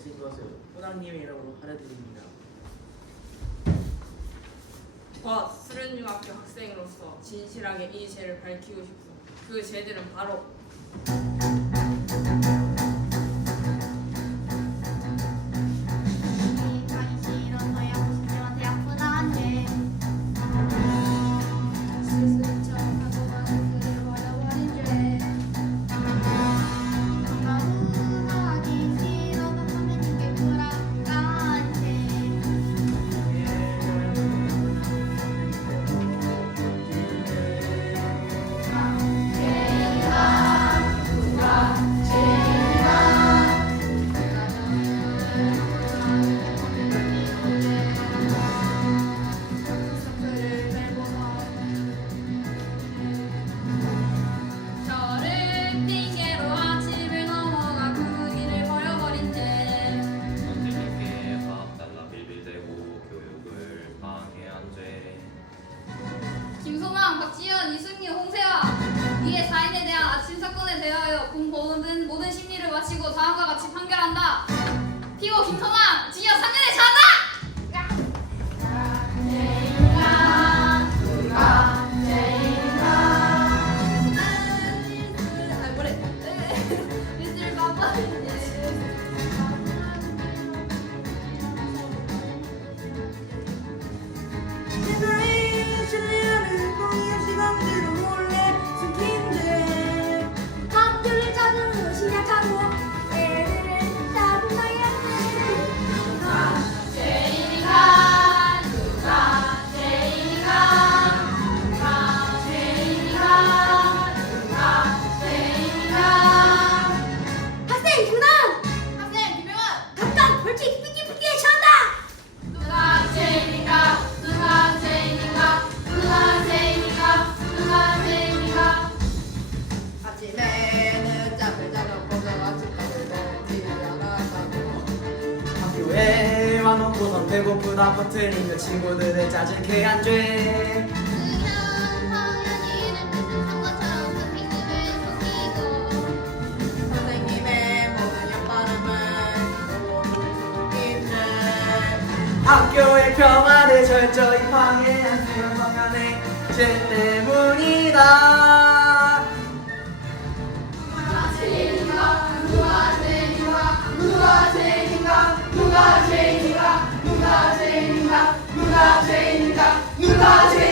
있을 것을 호당님의 이름으로 하려드립니다. 과 수련중학교 학생으로서 진실하게 이 죄를 밝히고 싶소. 그 죄들은 바로 김소망, 박지현, 이승유, 홍세화 이에 사인에 대한 아침 사건에 대하여 본 모든 모든 심리를 마치고 다음과 같이 판결한다. 피고 김소망, 와놓고선 배고프다 퍼뜨리며 친구들을 짜증케 한 죄. 그냥 당연히는 뜻을 산 것처럼 선생님을 속이고 선생님의 모든 숨긴 죄 학교의 평화를 철저히 방해한 수영 성현의 죄 때문이다. 누가 죄인인가? 누가 죄인